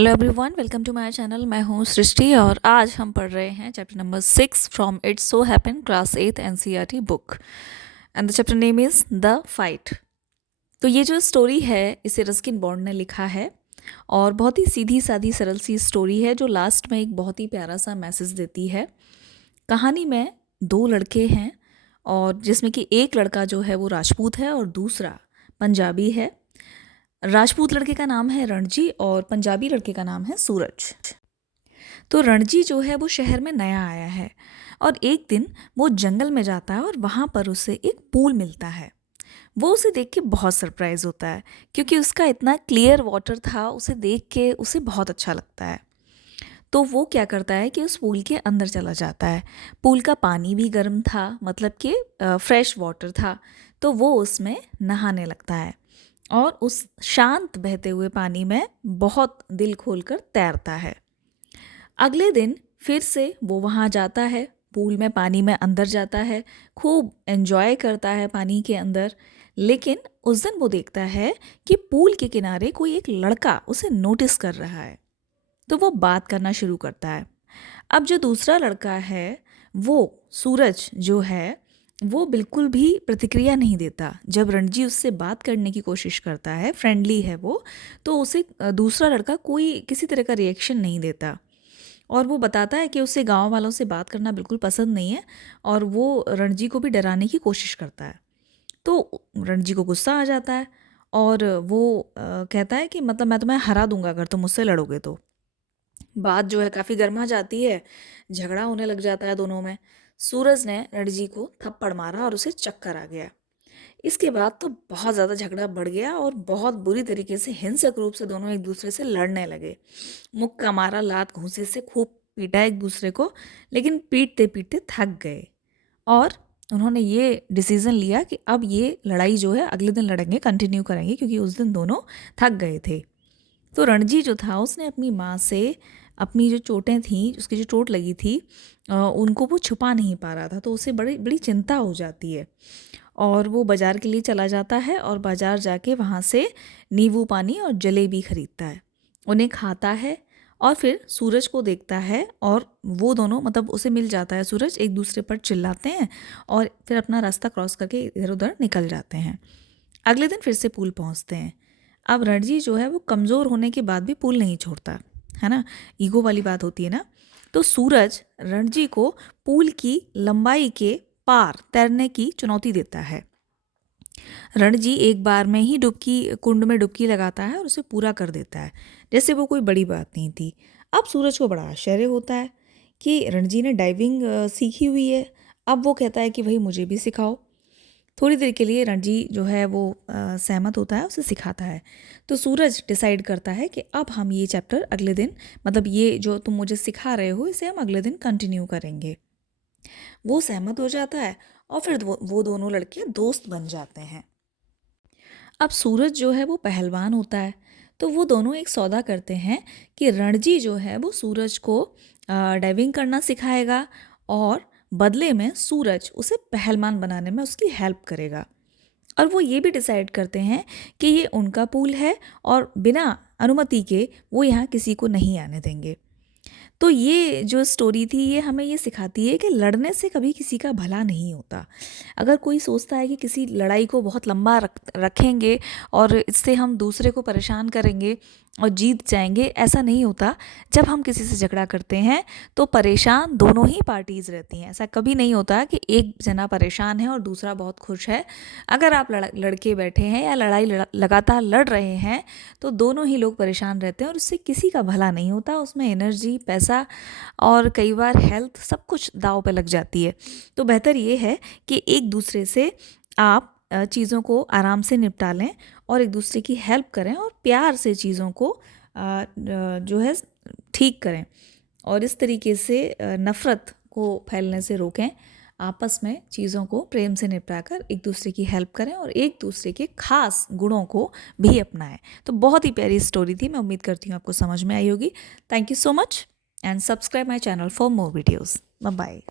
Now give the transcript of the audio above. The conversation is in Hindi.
Hello everyone, welcome to my channel. मैं हूँ सृष्टि और आज हम पढ़ रहे हैं chapter number 6 from its so happen class 8 NCERT book and the chapter name is the fight. तो ये जो स्टोरी है इसे रस्किन बॉन्ड ने लिखा है और बहुत ही सीधी सादी सरल सी स्टोरी है जो लास्ट में एक बहुत ही प्यारा सा मैसेज देती है। कहानी में दो लड़के हैं और जिसमें कि एक लड़का जो है वो राजपूत है और दूसरा पंजाबी है। राजपूत लड़के का नाम है रणजी और पंजाबी लड़के का नाम है सूरज। तो रणजी जो है वो शहर में नया आया है और एक दिन वो जंगल में जाता है और वहाँ पर उसे एक पूल मिलता है। वो उसे देख के बहुत सरप्राइज होता है क्योंकि उसका इतना क्लियर वाटर था, उसे देख के उसे बहुत अच्छा लगता है। तो वो क्या करता है कि उस पूल के अंदर चला जाता है। पूल का पानी भी गर्म था, मतलब कि फ्रेश वाटर था। तो वो उसमें नहाने लगता है और उस शांत बहते हुए पानी में बहुत दिल खोलकर तैरता है। अगले दिन फिर से वो वहाँ जाता है, पूल में पानी में अंदर जाता है, खूब एंजॉय करता है पानी के अंदर। लेकिन उस दिन वो देखता है कि पूल के किनारे कोई एक लड़का उसे नोटिस कर रहा है। तो वो बात करना शुरू करता है। अब जो दूसरा लड़का है वो सूरज जो है वो बिल्कुल भी प्रतिक्रिया नहीं देता। जब रणजी उससे बात करने की कोशिश करता है, फ्रेंडली है वो, तो उसे दूसरा लड़का कोई किसी तरह का रिएक्शन नहीं देता और वो बताता है कि उसे गांव वालों से बात करना बिल्कुल पसंद नहीं है और वो रणजी को भी डराने की कोशिश करता है। तो रणजी को गुस्सा आ जाता है और वो कहता है कि मतलब मैं तुम्हें हरा दूंगा अगर तुम मुझसे लड़ोगे तो। बात जो है काफ़ी गर्मा जाती है, झगड़ा होने लग जाता है दोनों में। सूरज ने रणजी को थप्पड़ मारा और उसे चक्कर आ गया। इसके बाद तो बहुत ज़्यादा झगड़ा बढ़ गया और बहुत बुरी तरीके से हिंसक रूप से दोनों एक दूसरे से लड़ने लगे। मुक्का मारा, लात घूंसे से खूब पीटा एक दूसरे को, लेकिन पीटते पीटते थक गए और उन्होंने ये डिसीज़न लिया कि अब ये लड़ाई जो है अगले दिन लड़ेंगे, कंटिन्यू करेंगे, क्योंकि उस दिन दोनों थक गए थे। तो रणजी जो था उसने अपनी माँ से अपनी जो चोटें थीं, उसकी जो चोट लगी थी, उनको वो छुपा नहीं पा रहा था। तो उसे बड़ी बड़ी चिंता हो जाती है और वो बाज़ार के लिए चला जाता है और बाज़ार जाके वहाँ से नींबू पानी और जलेबी खरीदता है, उन्हें खाता है और फिर सूरज को देखता है और वो दोनों, मतलब उसे मिल जाता है सूरज, एक दूसरे पर चिल्लाते हैं और फिर अपना रास्ता क्रॉस करके इधर उधर निकल जाते हैं। अगले दिन फिर से पुल पहुँचते हैं। अब रणजी जो है वो कमज़ोर होने के बाद भी पुल नहीं छोड़ता है ना, ईगो वाली बात होती है ना। तो सूरज रणजी को पुल की लंबाई के पार तैरने की चुनौती देता है। रणजी एक बार में ही डुबकी कुंड में डुबकी लगाता है और उसे पूरा कर देता है, जैसे वो कोई बड़ी बात नहीं थी। अब सूरज को बड़ा आश्चर्य होता है कि रणजी ने डाइविंग सीखी हुई है। अब वो कहता है कि भाई मुझे भी सिखाओ। थोड़ी देर के लिए रणजी जो है वो सहमत होता है, उसे सिखाता है। तो सूरज डिसाइड करता है कि अब हम ये चैप्टर अगले दिन, मतलब ये जो तुम मुझे सिखा रहे हो इसे हम अगले दिन कंटिन्यू करेंगे। वो सहमत हो जाता है और फिर वो दोनों लड़के दोस्त बन जाते हैं। अब सूरज जो है वो पहलवान होता है, तो वो दोनों एक सौदा करते हैं कि रणजी जो है वो सूरज को डाइविंग करना सिखाएगा और बदले में सूरज उसे पहलवान बनाने में उसकी हेल्प करेगा। और वो ये भी डिसाइड करते हैं कि ये उनका पूल है और बिना अनुमति के वो यहाँ किसी को नहीं आने देंगे। तो ये जो स्टोरी थी ये हमें ये सिखाती है कि लड़ने से कभी किसी का भला नहीं होता। अगर कोई सोचता है कि किसी लड़ाई को बहुत लंबा रखेंगे और इससे हम दूसरे को परेशान करेंगे और जीत जाएंगे, ऐसा नहीं होता। जब हम किसी से झगड़ा करते हैं तो परेशान दोनों ही पार्टीज़ रहती हैं। ऐसा कभी नहीं होता कि एक जना परेशान है और दूसरा बहुत खुश है। अगर आप लड़के बैठे हैं या लड़ाई लगातार लड़ रहे हैं तो दोनों ही लोग परेशान रहते हैं और उससे किसी का भला नहीं होता। उसमें एनर्जी, पैसा और कई बार हेल्थ, सब कुछ दांव पे लग जाती है। तो बेहतर ये है कि एक दूसरे से आप चीज़ों को आराम से निपटा लें और एक दूसरे की हेल्प करें और प्यार से चीज़ों को जो है ठीक करें और इस तरीके से नफ़रत को फैलने से रोकें। आपस में चीज़ों को प्रेम से निपटाकर एक दूसरे की हेल्प करें और एक दूसरे के खास गुणों को भी अपनाएं। तो बहुत ही प्यारी स्टोरी थी, मैं उम्मीद करती हूँ आपको समझ में आई होगी। Thank you so much and subscribe my channel for more videos. Bye bye.